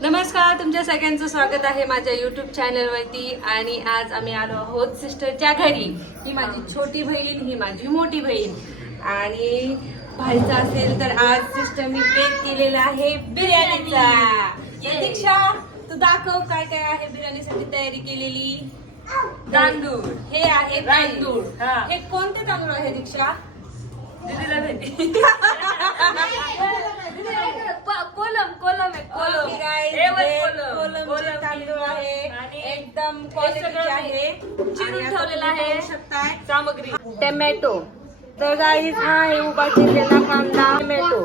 नमस्कार, तुमच्या सगळ्यांचं स्वागत आहे माझ्या युट्यूब चॅनलवरती. आणि आज आम्ही आलो आहोत सिस्टरच्या घरी. ही माझी छोटी बहीण, ही माझी मोठी बहीण. आणि पाहायचं असेल तर आज सिस्टरनी बेक केलेला आहे बिर्याणीचा. ये दीक्षा, तू दाखव काय काय आहे बिर्याणीसाठी तयारी केलेली. तांदूळ, हे आहे तांदूळ. हे कोणते तांदूळ आहे दीक्षा? कोलम तांदूळ आहे, एकदम क्वालिटीचे आहे. चिरून ठेवलेला आहे सामग्री. टोमॅटो, तर गाईस हा आहे उभा चिरलेला कांदा, टोमॅटो,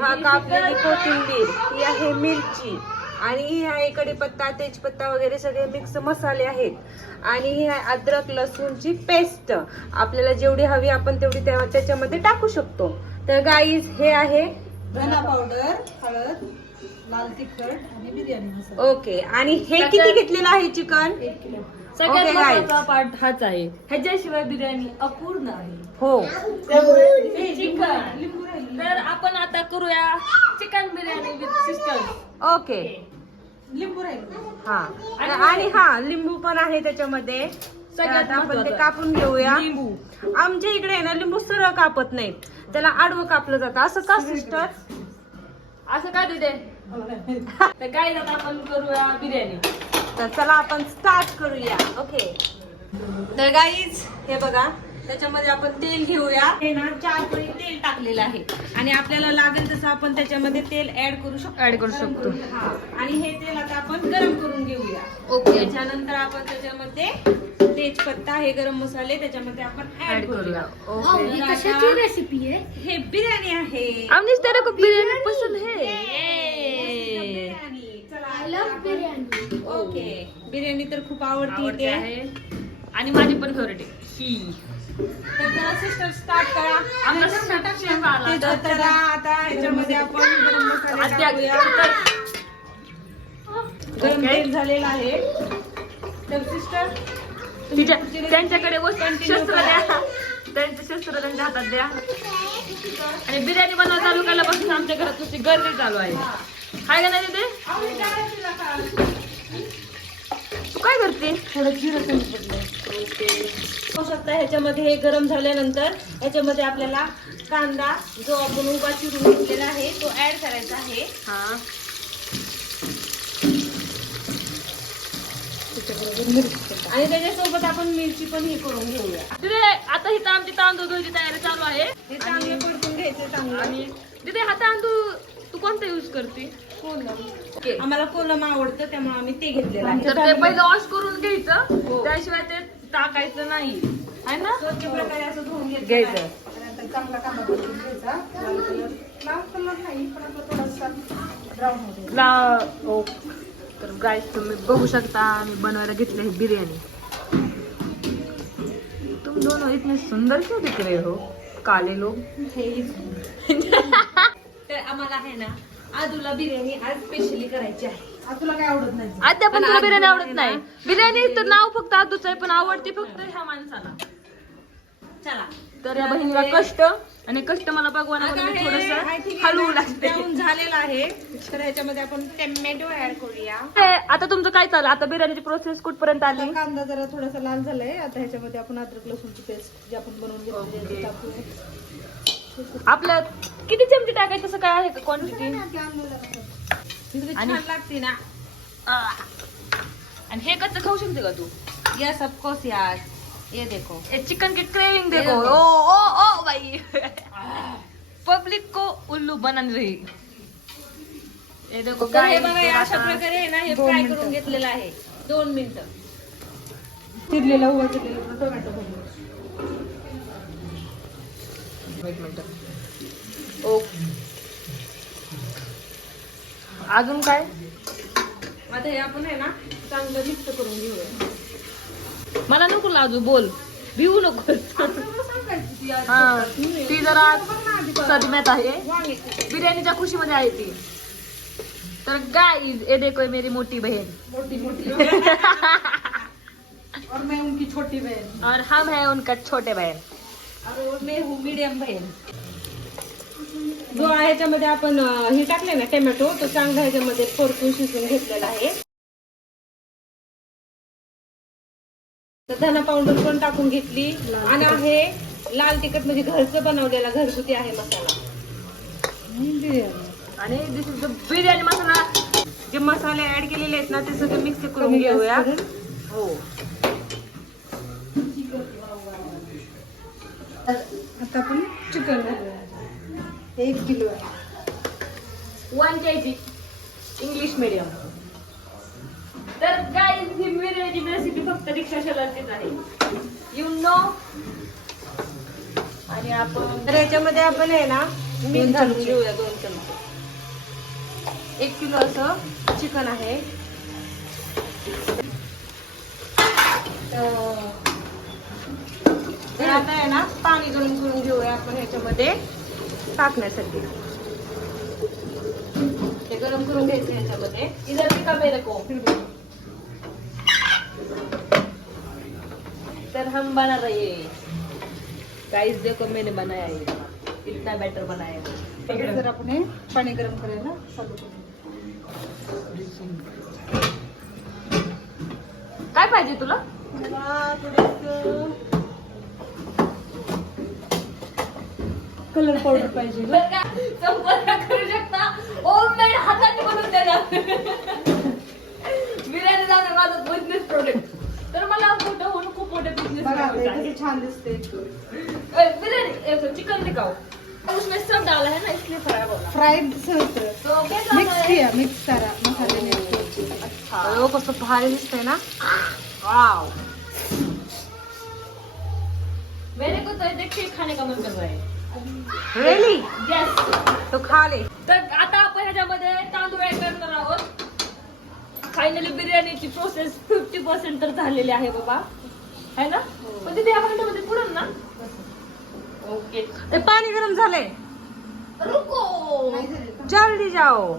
हा कापलेली कोथिंबीर, ही आहे मिरची, आणि ही आहे कढीपत्ता, तेजपत्ता वगैरे सगळे मिक्स मसाले आहेत. आणि ही आहे अद्रक लसूणची पेस्ट. आपल्याला जेवढी हवी आपण तेवढी त्याच्यामध्ये टाकू शकतो. तर गाईज हे आहे धना पावडर, हळद, लाल तिखट आणि बिर्याणी मसाला. ओके. आणि हे किती घेतलेलं आहे चिकन? 1 किलो. सगळ्यात महत्त्वाचा पार्ट हाच आहे. ह्याच्याशिवाय बिर्याणी अपूर्ण आहे. हो. त्यामुळे चिकन. तर आपण आता करूया chicken biryani with sister. Okay. लिंबू राहील. हा, आणि हा लिंबू पण आहे त्याच्यामध्ये. सगळ्यात आपण ते महत्त्वाचं. कापून घेऊया. लिंबू. आमच्या इकडे आहे ना लिंबू सरळ कापत नाहीत, त्याला आडवं कापलं जातं. असं का सिस्टर? असं का तिथे? तर काय आता आपण करूया बिर्याणी. तर चला आपण स्टार्ट करूया. ओके. तर गाईज हे बघा, त्याच्यामध्ये आपण तेल घेऊया. हे ना 4 पळी तेल टाकलेलं आहे, आणि आपल्याला लागेल तसं आपण त्याच्यामध्ये तेल ऍड करू शकतो. हा. आणि हे तेल आता आपण गरम करून घेऊया. ओके. त्याच्यानंतर आपण त्याच्यामध्ये तेजपत्ता, हे गरम मसाले त्याच्यामध्ये आपण ऍड करूया. ओके. कशाची रेसिपी आहे? हे बिर्याणी आहे. हमने इस तरह को बिर्याणी पसंद है. बिर्याणी. चला. ओके. बिर्याणी तर खूप आवडती आवडते इथे. आहे आणि माझी पण फेवरेट आहे ही. तर चला सिस्टर स्टार्ट करा. आमचा शेफ आला. तर चला आता ह्याच्यामध्ये आपण गरम मसाले टाकूया. गरम तेल झालेलं आहे. तर सिस्टर त्यांच्याकडे शस्त्र द्या. त्यांचे शस्त्र त्यांच्या हातात द्या. आणि बिर्याणी बनवायला चालू केल्यापासून आमच्या घरात तुझी गर्दी चालू आहे. हाय का नाही तिथे? तू काय करते? थोडं जिरं कमी पडलं. पाहू शकता ह्याच्यामध्ये हे गरम झाल्यानंतर ह्याच्यामध्ये आपल्याला कांदा जो आपण उभा चिरून घेतलेला आहे तो ऍड करायचा आहे. हा. आणि त्याच्यासोबत आपण मिरची पण हे करून घेऊया. तिथे आता इथं आमची तांदूळ धुवायची तयारी चालू आहे. हे चांगले परतून घ्यायचे चांगलं. आणि तिथे हा तांदूळ तू कोणता युज करते? ओके. आम्हाला कोलम आवडतं त्यामुळे आम्ही ते घेतलेलं आहे. तर ते पहिलं वॉश करून घ्यायचं. हो. त्याशिवाय ते टाकायचं नाही, आहे ना? स्वच्छ प्रकारे असं धुवून घ्यायचं. त्यानंतर चांगला कांदा परतून घ्यायचा. लाल कलर नाही, पण आता थोडासा ब्राऊन होतो. तर गाईस तुम्ही बघू शकता आम्ही बनवायला घेतली आहे बिर्याणी. तुम दोनों इतने सुंदर क्यों दिख रहे हो काले लोग? तर आम्हाला आहे ना आदूला बिर्याणी आज स्पेशली करायची आहे. आज तुला काय आवडत नाही? आता पण पण तुला बिर्याणी आदू आवडत आहे नाही. ना. बिर्याणी तर नाव फक्त आदूच आहे, पण आवडते फक्त ह्या माणसाला. चला. तर या बहिणीला कष्ट, आणि कष्ट मला भगवानामध्ये आता हे थोडस हलवू लागते. ब्राऊन झालेलं आहे, तर ह्याच्यामध्ये आपण टोमॅटो ऍड करूया. आता तुमचं काय चाललं? आता बिर्याणीची प्रोसेस कुठपर्यंत आली? आता कांदा जरा थोडासा लाल झालाय. आता ह्याच्यामध्ये आपण अद्रक लसूणची पेस्ट जी आपण बनवून घेतली आहे ती टाकूया. आपलं किती चमचे टाकायचं तसं काय आहे का क्वांटिटी? छान लागते ना. आणि हे कच्चं खाऊ शकते का तू? यस ऑफ कोर्स यार. ये देखो. चिकन की क्रेविंग देखो. ये देखो. ओ भाई. पब्लिक को उल्लू बनन रही. ये देखो तर हे guys, बघा, हे जरा अशा आता- प्रकारे आहे ना हे 2 फ्राय मिनिटं. करून घेतलेलं आहे. 2 मिनिटं. चिरलेला उभा चिरलेला टोमॅटो भरून. एक मिनिट. ओ. अजून काय? आता हे आपण आहे ना चांगलं मिक्स करून घेऊया. मला नको लाजू, बोल, भिवू नको. आपल्याला सांगायचं ती आज हा, करतात. ती जरा बघ ना आधी बघ. सदम्यात आहे. वांगे. बिर्याणीच्या खुशीमध्ये आहे ती. तर गाइस ये देखो मेरी मोटी बहन मोटी मोटी और मैं उनकी छोटी बहन. और हम है उनका छोटे बहन. और मैं हूँ मीडियम बहन. जो ह्याच्यामध्ये आपण हे टाकले ना टोमॅटो, तो चांगला ह्याच्यामध्ये परतून शिजून घेतलेला आहे. तर धना पावडर पण टाकून घेतली आणि आहे लाल तिखट म्हणजे घरचं बनवलेला घरगुती आहे मसाला. आणि दिस इज द बिर्याणी मसाला. जे मसाले ऍड केलेले आहेत ना ते सगळे मिक्स करून घेऊया. हो आता आपण चिकन घालूया. 1 किलो आहे. 1 kg इंग्लिश मीडियम. तर काय ही बिर्याणीची रेसिपी फक्त रिक्षा शेलाचीच आहे, यू नो. आणि आपण तर याच्यामध्ये आपण आहे ना मीठ घालून घेऊया 2 चमचे. 1 किलो असं चिकन आहे. तर आता आहे ना पाणी गरम करून घेऊया आपण ह्याच्यामध्ये टाकण्यासाठी. ते गरम करून घ्यायचं ह्याच्यामध्ये. इधर भी का मेरे को. तर हम बना रहे हैं गाइस, देखो मैंने बनाया है, इतना बैटर बनाया है. तर आपण हे पाणी गरम करायला चालू करू. काय पाहिजे तुला? मला थोडंसं कलर पावडर पाहिजे. बरं का, संपर्क करू शकता. होममेड हाताने बनवून देणार. बिर्याणी जाणार माझं बिझनेस प्रोडक्ट. तर मला मोठं होऊन खूप मोठे बिझनेस बघा हे प्रोडक्ट किती आहे. छान दिसते. बिरयानी चिकन दिखाओ. उसमें सब डाला है ना, इसलिए फ्राई बोला. फ्राईड सहस्त्र तो कैसा मिक्स है? किया, मिक्स करा मसाले मिक्स. अच्छा. हो कसं भारी दिसतंय ना. वाव. मेरे को तो देख के खाने का मन कर रहा है. Really yes. तो खा ले. तर आता आपण ह्याच्यामध्ये तांदूळ ऍड करणार आहोत. फायनली बिर्याणीची प्रोसेस 50% तर झालेली आहे बाबा, है ना. पण तिथे या भांड्यामध्ये पुरण ना. ओके. ते पाणी गरम झालंय. रुको. जल्दी जाओ.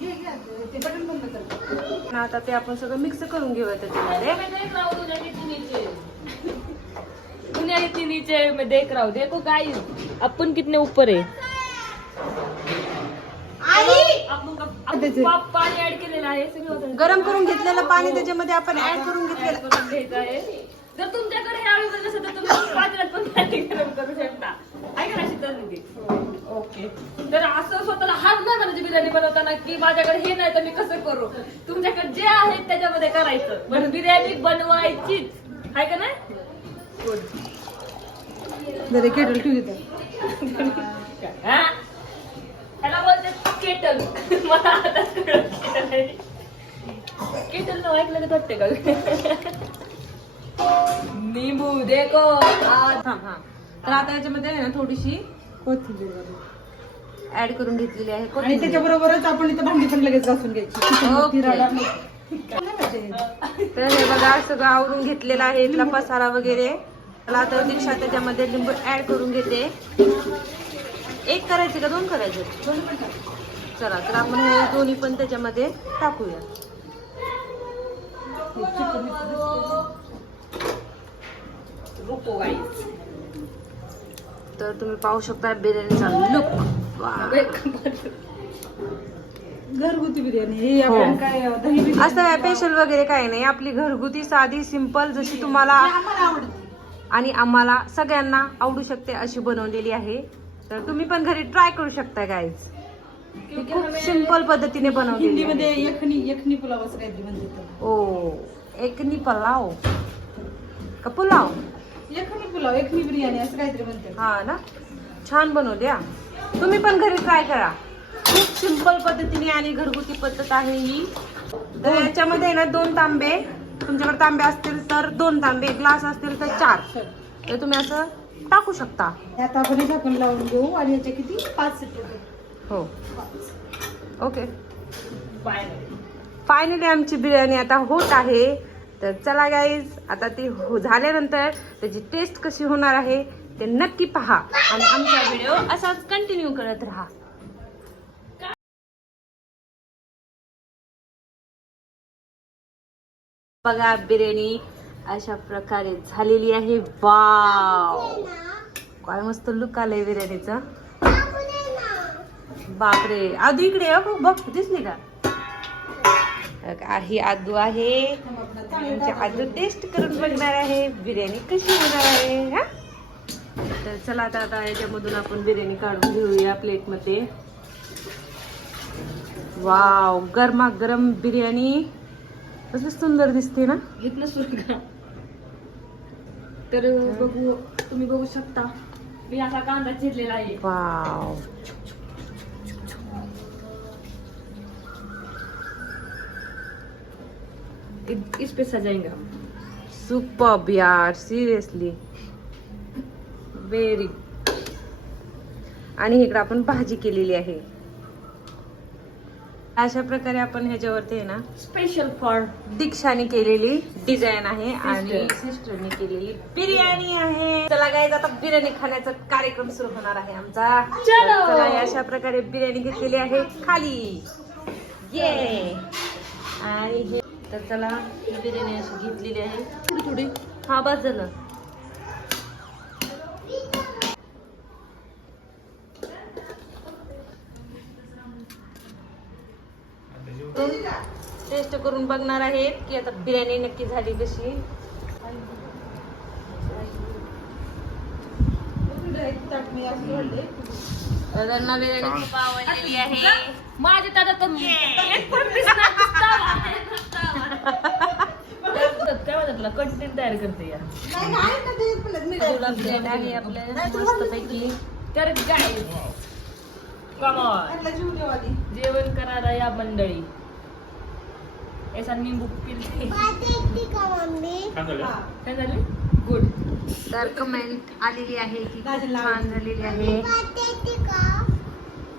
घे, घे, ते बटन बंद कर. आता ते आपण सगळं मिक्स करून घेऊया त्याच्यामध्ये. मैं देख रहा हूँ दुनिया के नीचे. दुनिया के नीचे मैं देख रहा हूँ. देखो गाइस अपन कितने ऊपर है. आपण पाणी ऍड केलेलं आहे सगळं. गरम करून घेतलेलं पाणी त्याच्यामध्ये आपण ऍड करून घेतलेलं. करून घ्यायचं आहे. जर तुमच्याकडे हे अवेलेबल नसेल तर तुम्ही पातेल्यात पण पाणी गरम करू शकता. ऐका ना शीतलदीदी. ओके. तर असं स्वतःला हात नाही म्हणजे बिर्याणी बनवताना की माझ्याकडे हे नाही तर मी कसं करू. तुमच्याकडे जे आहे त्याच्यामध्ये करायचं, पण बिर्याणी बनवायचीच आहे का नाही. गुड. जरा केटल ठेवू देतात. हा? ह्याला बोलते केटल. मला आता कळलं केटल नाव ऐकलं का वाटते का. निंबू देखो. हा. तर आता याच्यामध्ये आहे ना थोडीशी कोथिंबीर ऍड करून घेतलेली आहे आणि कोथिंबीर. त्याच्याबरोबरच आपण इथं भांडी पण लगेच घासून घ्यायची. ओके. राडा नाही. तर हे बघा सगळं आवरून घेतलेलं आहे. इथला पसारा वगैरे. मला आता दीक्षा त्याच्यामध्ये लिंबू ऍड करून घेते. 1 करायचे का 2 करायचे? चला तर आपण हे दोन्ही पण त्याच्यामध्ये टाकूया. रुको गाइस. तर तुम्ही पाहू शकता बिर्याणीचा लुक. घरगुती बिर्याणी हे आपण काय दही बिर्याणी असं स्पेशल वगैरे काही नाही. आपली घरगुती साधी सिंपल जशी तुम्हाला आम्हाला आवडते. आणि आम्हाला सगळ्यांना आवडू शकते अशी बनवलेली आहे. तर तुम्ही पण घरी ट्राय करू शकता गाईज. खूप सिंपल पद्धतीने बनवलेली आहे. हिंदीमध्ये यखनी पुलाव असं काहीतरी म्हणतात. ओ एकनी पुलाव का पुलाव. यखनी पुलाव, यखनी बिर्याणी असं काहीतरी म्हणतात. हा ना. छान बनवली हा. तुम्ही पण घरी ट्राय करा. खूप सिंपल पद्धतीने आणि घरगुती पद्धत आहे ही. तर याच्यामध्ये ना 2 तांबे, तुमच्याकडे तांबे असतील तर 2 तांबे, ग्लास असतील तर 4. तर तुम्ही असं टाकू शकता. आता आपण हे झाकण लावून घेऊ आणि याचे किती 5 सिट्टे. हो. ओके. फायनली आमची बिर्याणी आता होत आहे. तर चला गाईज आता ती झाल्यानंतर त्याची टेस्ट कशी होणार आहे ते नक्की पहा आणि आमचा व्हिडिओ असाच कंटिन्यू करत राहा. बघा बिर्याणी अशा प्रकारे झालेली आहे. वाव काय मस्त लुक आलंय बिर्याणीचं. बापरे आदू इकडे ये, बघ दिसली का? ही आदू आहे, आमची आदू टेस्ट करून बघणार आहे बिर्याणी कशी होणार आहे. हा तर चला आता याच्यामधून आपण बिर्याणी काढून घेऊया प्लेटमध्ये. वाव, गरमागरम बिर्याणी कसं सुंदर दिसते ना. इथनं सुरू का? तर बघू, तुम्ही बघू शकता मी असा कांदा चिरलेला आहे. वाव, इस पे सजाएंगे हम. सुपर्ब यार, सिरियसली व्हेरी. आणि इकडे आपण भाजी केलेली आहे. अशा प्रकारे आपण ह्याच्यावरती आहे ना स्पेशल फॉर दीक्षाने केलेली डिझाईन आहे आणि सिस्टरने केलेली बिर्याणी आहे. चला गाईज, आता बिर्याणी खाण्याचा कार्यक्रम सुरू होणार आहे आमचा. चला अशा प्रकारे बिर्याणी घेतलेली आहे खाली. ये आणि हे तर चला बिर्याणी अशी घेतलेली आहे थोडी थोडी. हा बस झालं. टेस्ट करून बघणार आहेत की आता बिर्याणी नक्की झाली कशी. त्यांना बिर्याणी खूप आवडलेली आहे. माझे दादा तर एक पण piece नाही दिसता. काय म्हणतात तुला, कंटेंट तयार करते या. प्लेट आहे आपल्या मस्तपैकी. तर गाईज कम ऑन, जेवण करायला या मंडळी. ऐसा नींबू पिलते. काय झाले? गुड. तर कमेंट आलेली आहे की खूप छान झालेली आहे.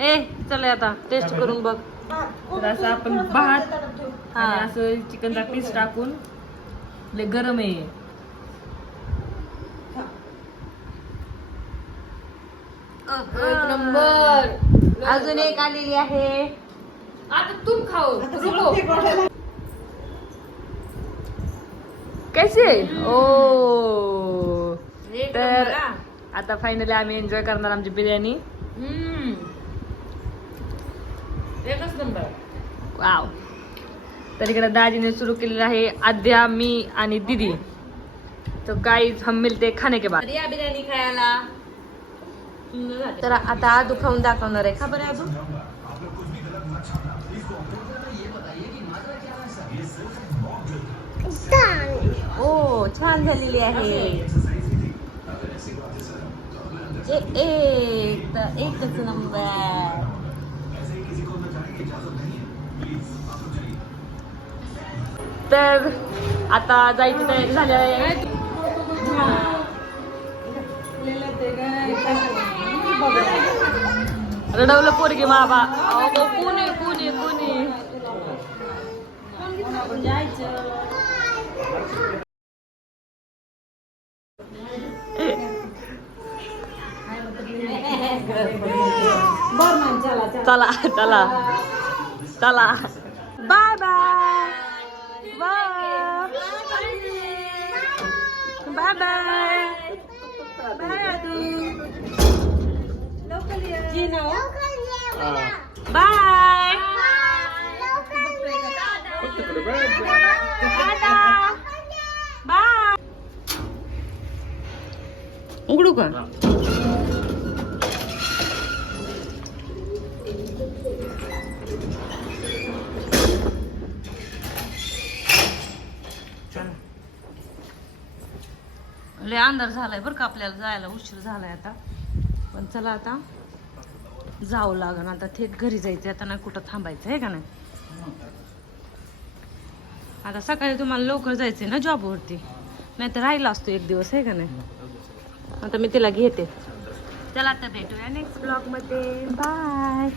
ए चला आता टेस्ट करून बघ. तर असं आपण भात आणि असं चिकनचा पीस टाकून लय गरम आहे. एक नंबर. अजून एक आलेली आहे. आता तुम खाओ, रुको. कैसे? ओ तर आता फायनली आम्ही एन्जॉय करणार आमची बिर्याणी. एकच नंबर. वाव. तर इकडे दाजीने सुरू केलेलं आहे, आद्या, मी आणि दीदी. तो गाईज हम मिलते खाने के बाद. या बिर्याणी खायला. तर आता आदू खाऊन दाखवणार आहे. का बरं आदू? ओ छान झालेली आहे. एकच नंबर. तर आता जायची तयारी झाली आहे. रडवलं पोरगी बाबा. पुणे पुणे पुणे. चला चला चला. Bye bye bye bye bye आदू. बाय. बाय. उघडू का? लय अंधार झालाय बरं का, आपल्याला जायला उशीर झालाय आता. पण चला आता जावं लागण. आता थेट घरी जायचं, आता नाही कुठं थांबायचं आहे का नाही. आता सकाळी तुम्हाला लवकर जायचंय ना जॉबवरती, नाही तर राहिला असतो एक दिवस आहे का नाही. आता मी तिला घेते. चला आता भेटूया नेक्स्ट ब्लॉग मध्ये. बाय.